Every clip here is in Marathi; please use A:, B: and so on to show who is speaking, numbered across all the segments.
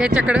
A: याच्याकडं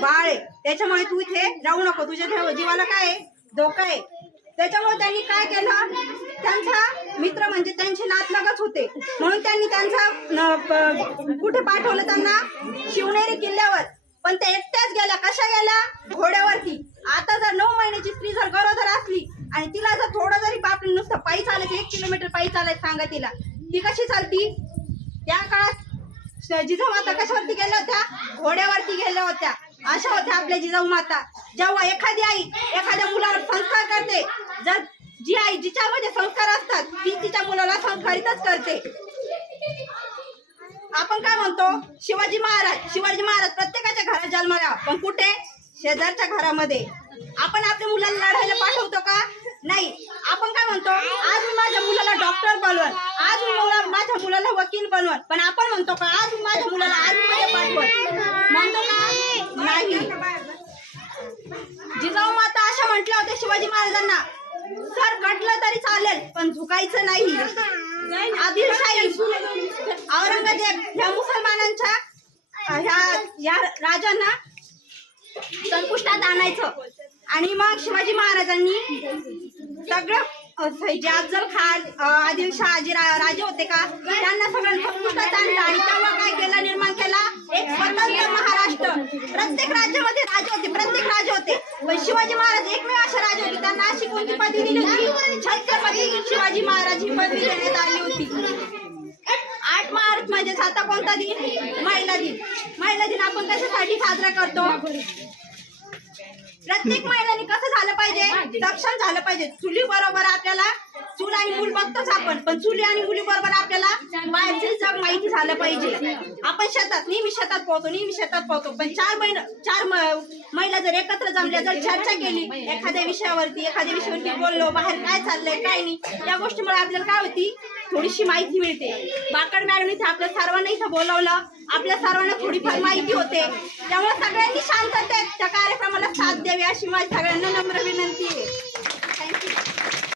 B: बाळ आहे त्याच्यामुळे तू इथे राहू नको. तुझ्या जीवाला काय धोका आहे. त्याच्यामुळे त्यांनी काय केलं? त्यांचा मित्र म्हणजे त्यांचे नातलगच होते. म्हणून त्यांनी त्यांचा कुठे पाठवलं त्यांना? शिवनेरी किल्ल्यावर. पण त्या एकट्याच गेल्या. कशा गेल्या? घोड्यावरती. आता जर नऊ महिन्याची स्त्री जर गरोदर असली आणि तिला जर थोडं जरी बापली नुसतं पायी चालायचं एक किलोमीटर पायी चालायचं सांगा तिला ती कशी चालती? जिजाऊ माता कशावरती गेल्या होत्या? घोड्यावरती गेल्या होत्या. अशा होत्या आपल्या जिजाऊ माता. जेव्हा एखादी आई एखाद्या मुलावर संस्कार करते जर जी आई जिच्यामध्ये संस्कार असतात ती तिच्या मुलाला संस्कारितच करते. आपण काय म्हणतो? शिवाजी महाराज शिवाजी महाराज प्रत्येकाच्या घरात जन्माला पण कुठे? शेजारच्या घरामध्ये. आपण आपल्या मुलाला लढायला पाठवतो का? नाही. आपण काय म्हणतो? आज मी माझ्या मुलाला डॉक्टर बनवल आज मी मुला- माझ्या मुलाला वकील बनवल पण आपण म्हणतो का आज मी माझ्या मुलाला आर्मीमध्ये पाठवल म्हणतो का नाही जिजाऊ माता अशा म्हटल्या होत्या शिवाजी महाराजांना सर कटलं तरी चालेल पण झुकायचं नाही. आदिलशाही औरंगजेब ह्या मुसलमानांच्या ह्या या राजांना संपुष्टात आणायचं. आणि मग शिवाजी महाराजांनी सगळं जे अफजल खान आदिलशाह जे राजे होते का त्यांना सगळं संपुष्टात आणलं. आणि तेव्हा काय केलं निर्माण केला एक स्वतंत्र महाराष्ट्र. प्रत्येक राज्यामध्ये राजे होते. प्रत्येक शिवाजी महाराज एकमेव अशा राजे होते. त्यांना अशी कोणती पदवी दिली होती? छत्रपती शिवाजी महाराज ही पदवी देण्यात आली होती. आठ मार्च म्हणजे आता कोणता दिन? महिला दिन. महिला दिन आपण कशासाठी साजरा करतो? प्रत्येक महिलांनी कसं झालं पाहिजे? सक्षम झालं पाहिजे. चुली बरोबर आपल्याला चूल आणि मूल बघतोच आपण पण चुली आणि मुली बरोबर आपल्याला बाहेरचे जग माहिती झालं पाहिजे. आपण शेतात नेहमी शेतात पोहतो नेहमी शेतात पोहतो पण चार महिना चार महिला जर एकत्र जमल्या जर चर्चा केली एखाद्या विषयावरती एखाद्या विषयावरती बोललो बाहेर काय चाललंय काय नाही त्या गोष्टीमुळे आपल्याला काय होती? थोडीशी माहिती मिळते. बाकड मॅडम इथे आपल्या सर्वांना इथं बोलावलं आपल्या सर्वांना थोडीफार माहिती होते. त्यामुळे सगळ्यांनी शांततेत त्या कार्यक्रमाला साथ द्यावी अशी माझी सगळ्यांना नम्र विनंती आहे.